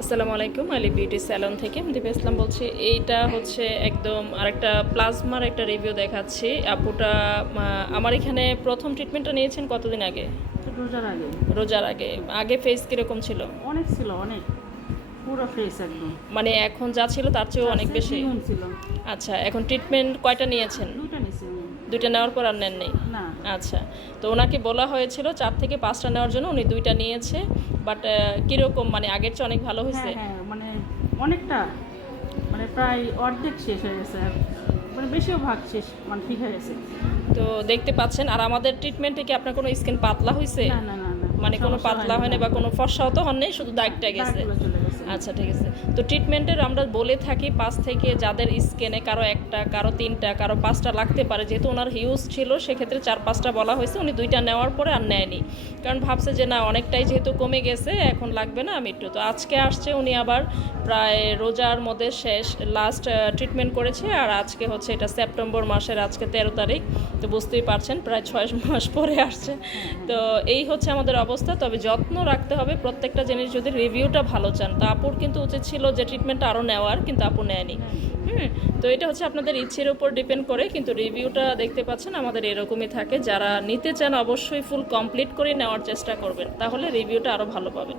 আসসালামু আলাইকুম আলি beauty salon থেকে আমি দীপা ইসলাম বলছি। এইটা হচ্ছে একদম আরেকটা প্লাজমার একটা রিভিউ দেখাচ্ছি। আপুটা আমার এখানে প্রথম ট্রিটমেন্টটা নিয়েছেন কতদিন আগে? রোজার আগে। রোজার আগে। আগে ফেস কীরকম ছিল? অনেক ছিল অনেক। পুরো ফ্রেশ একদম। মানে এখন যা ছিল তার চেয়েও অনেক বেশি? ছিল। আচ্ছা এখন ট্রিটমেন্ট কয়টা নিয়েছেন? নিছি আমি। দুইটা নেওয়ার পর আর নেন নেই। আচ্ছা তো ওনাকে বলা হয়েছিল চার থেকে পাঁচটা নেওয়ার জন্য উনি দুইটা নিয়েছে বাট কীরকম মানে আগের চেয়ে অনেক ভালো হয়েছে? হ্যাঁ হ্যাঁ মানে অনেকটা মানে প্রায় অর্ধেক শেষ হয়ে গেছে মানে বেশিও ভাগ শেষ মানে ঠিক হয়ে গেছে। তো দেখতে পাচ্ছেন আর আমাদের ট্রিটমেন্টে কি আপনার কোনো স্কিন পাতলা হয়েছে মানে কোনো পাতলা হয় না বা কোনো ফর্সাও তো হন নেই শুধু দাগটা চলে গেছে? আচ্ছা ঠিক আছে। তো ট্রিটমেন্টের আমরা বলে থাকি পাঁচ থেকে যাদের স্কেনে কারও একটা, কারও তিনটা, কারও পাঁচটা লাগতে পারে। যেহেতু ওনার হিউজ ছিল, সেক্ষেত্রে চার, পাঁচটা বলা হয়েছে। উনি দুইটা নেওয়ার পরে আর নেয়নি। কারণ ভাবছে যে না, অনেকটাই যেহেতু কমে গেছে, এখন লাগবে না আমি একটু তো আজকে আসছে, উনি আবার প্রায় রোজার মধ্যে শেষ লাস্ট ট্রিটমেন্ট করেছে। আর আজকে হচ্ছে এটা সেপ্টেম্বর মাসের, আজকে তেরো তারিখ। তো বুঝতেই পারছেন, প্রায় ছয় মাস পরে আসছে। তো এই হচ্ছে আমাদের অবস্থা। তবে যত্ন রাখতে হবে। প্রত্যেকটা জিনিস যদি রিভিউটা ভালো চান, তো আপুর কিন্তু উচিত ছিল যে ট্রিটমেন্টটা আরও নেওয়ার, কিন্তু আপু নেয়নি। হুম, তো এটা হচ্ছে আপনাদের ইচ্ছের উপর ডিপেন্ড করে, কিন্তু রিভিউটা দেখতে পাচ্ছেন, আমাদের এরকমই থাকে। যারা নিতে চান অবশ্যই ফুল কমপ্লিট করে নেওয়ার চেষ্টা করবেন, তাহলে রিভিউটা আরও ভালো পাবেন।